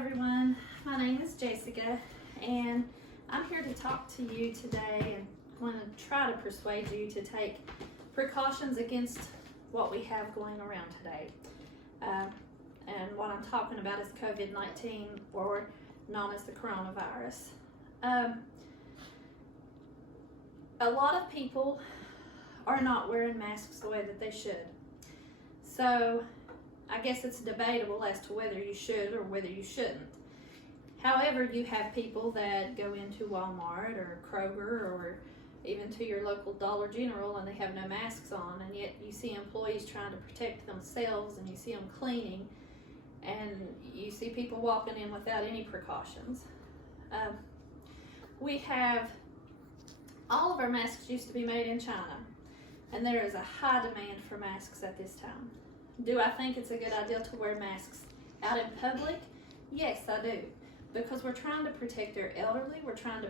everyone, my name is Jessica and I'm here to talk to you today and want to try to persuade you to take precautions against what we have going around today. And what I'm talking about is COVID-19, or known as the coronavirus. A lot of people are not wearing masks the way that they should. So I guess it's debatable as to whether you should or whether you shouldn't. However, you have people that go into Walmart or Kroger or even to your local Dollar General and they have no masks on, and yet you see employees trying to protect themselves and you see them cleaning, and you see people walking in without any precautions. We have, all of our masks used to be made in China, and there is a high demand for masks at this time. Do I think it's a good idea to wear masks out in public? Yes, I do. Because we're trying to protect our elderly, we're trying to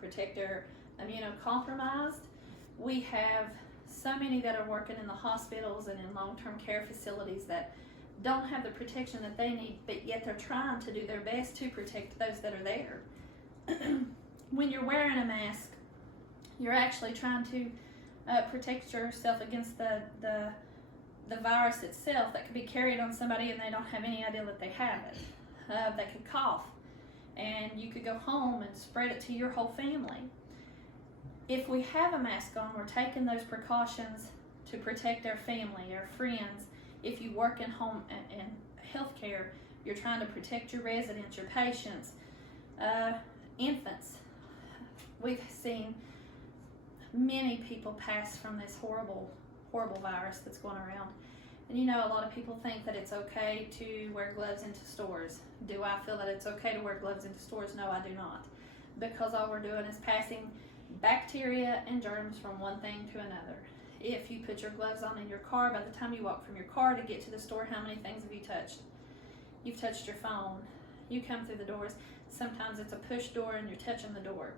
protect our immunocompromised. We have so many that are working in the hospitals and in long-term care facilities that don't have the protection that they need, but yet they're trying to do their best to protect those that are there. When you're wearing a mask, you're actually trying to protect yourself against the virus itself that could be carried on somebody and they don't have any idea that they have it. They could cough and you could go home and spread it to your whole family. If we have a mask on, we're taking those precautions to protect our family, our friends. If you work in home and healthcare, you're trying to protect your residents, your patients, infants. We've seen many people pass from this horrible virus that's going around. And you know, a lot of people think that it's okay to wear gloves into stores. Do I feel that it's okay to wear gloves into stores? No, I do not. Because all we're doing is passing bacteria and germs from one thing to another. If you put your gloves on in your car, by the time you walk from your car to get to the store, how many things have you touched? You've touched your phone. You come through the doors. Sometimes it's a push door and you're touching the door.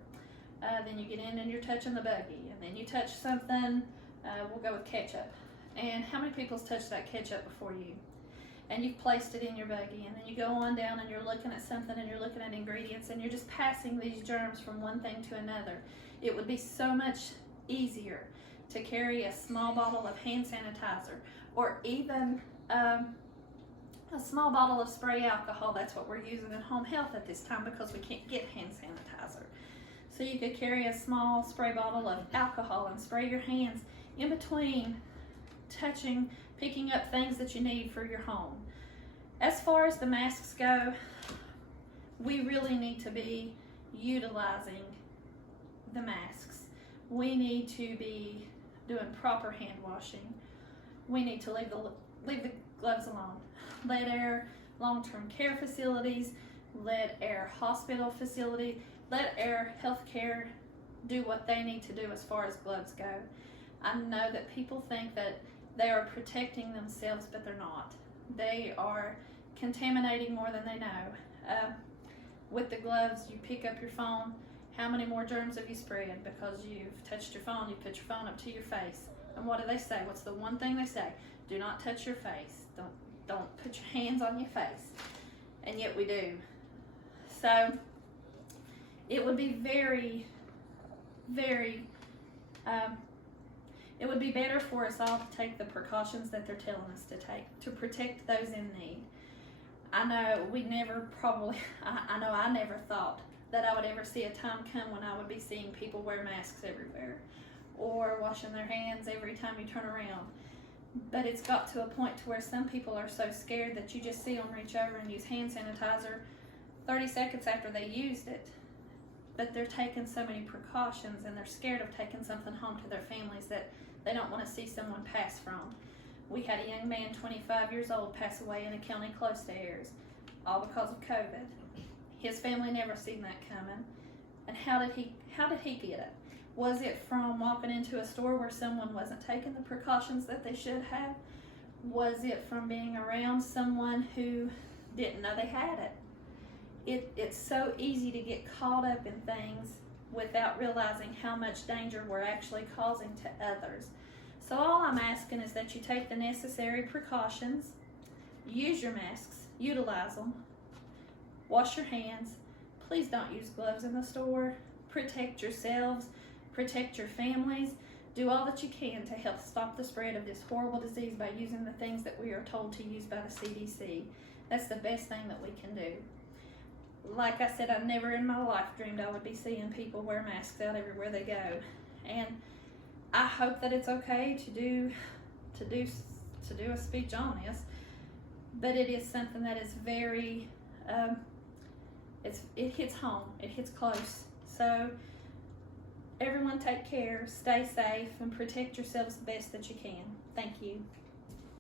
Then you get in and you're touching the buggy. And then you touch something, we'll go with ketchup. And how many people's touched that ketchup before you? And you've placed it in your buggy, and then you go on down and you're looking at something and you're looking at ingredients and you're just passing these germs from one thing to another. It would be so much easier to carry a small bottle of hand sanitizer, or even a small bottle of spray alcohol. That's what we're using in home health at this time because we can't get hand sanitizer. So you could carry a small spray bottle of alcohol and spray your hands in between touching, picking up things that you need for your home. As far as the masks go, we really need to be utilizing the masks. We need to be doing proper hand washing. We need to leave the gloves alone. Let our long-term care facilities, let our hospital facility, let our healthcare do what they need to do as far as gloves go. I know that people think that they are protecting themselves, but they're not. They are contaminating more than they know. With the gloves, you pick up your phone. How many more germs have you spread? Because you've touched your phone, you put your phone up to your face. And what do they say? What's the one thing they say? Do not touch your face. Don't put your hands on your face. And yet we do. So it would be it would be better for us all to take the precautions that they're telling us to take to protect those in need. I know I never thought that I would ever see a time come when I would be seeing people wear masks everywhere or washing their hands every time you turn around. But it's got to a point to where some people are so scared that you just see them reach over and use hand sanitizer 30 seconds after they used it. But they're taking so many precautions and they're scared of taking something home to their families that they don't want to see someone pass from. We had a young man, 25 years old, pass away in a county close to ours, all because of COVID. His family never seen that coming. And how did he get it? Was it from walking into a store where someone wasn't taking the precautions that they should have? Was it from being around someone who didn't know they had it? It's so easy to get caught up in things without realizing how much danger we're actually causing to others. So all I'm asking is that you take the necessary precautions, use your masks, utilize them, Wash your hands. Please don't use gloves in the store. Protect yourselves. Protect your families. Do all that you can to help stop the spread of this horrible disease by using the things that we are told to use by the CDC. That's the best thing that we can do. Like I said, I never in my life dreamed I would be seeing people wear masks out everywhere they go. And I hope that it's okay to do a speech on this, but it is something that is very, it hits home, it hits close. So everyone take care, stay safe, and protect yourselves the best that you can. Thank you.